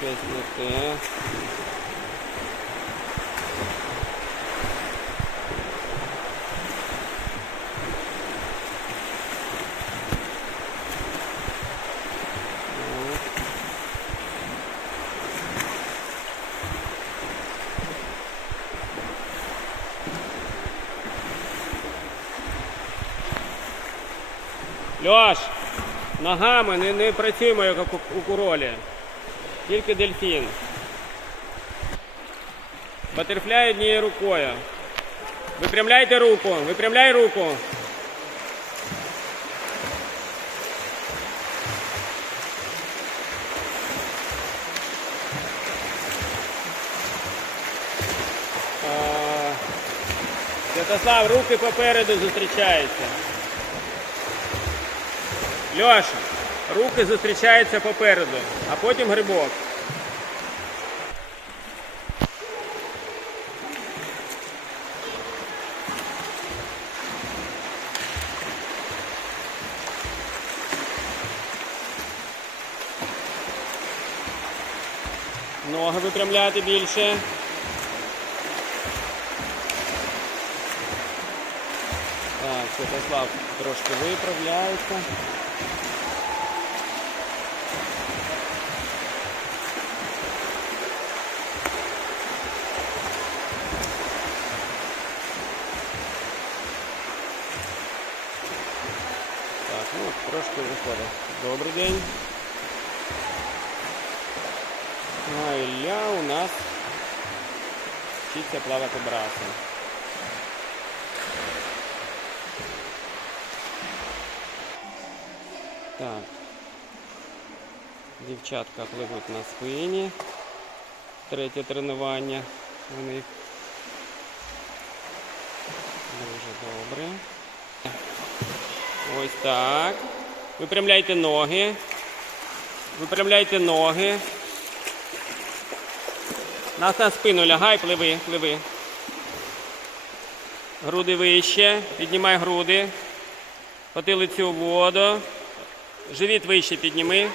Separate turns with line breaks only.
десь не те. Так. Ногами не, не працюємо, як у, у куролі. Тільки дельфін. Батерфляй однією рукою. Випрямляйте руку, випрямляй руку. Святослав, руки попереду зустрічаються. Льоша, руки зустрічаються попереду, а потім грибок. Ноги випрямляти більше. Так, Святослав трошки виправляється. Так, ну трошки виходить. Добрий день. А Ілля у нас вчиться плавати брасом. Так. Дівчатка пливуть на спині. Третє тренування у них. Дуже добре. Ось так. Випрямляйте ноги. Випрямляйте ноги. Нас на спину лягай, пливи, пливи. Груди вище, піднімай груди. Потилицю в воду. Живіт вище підніми.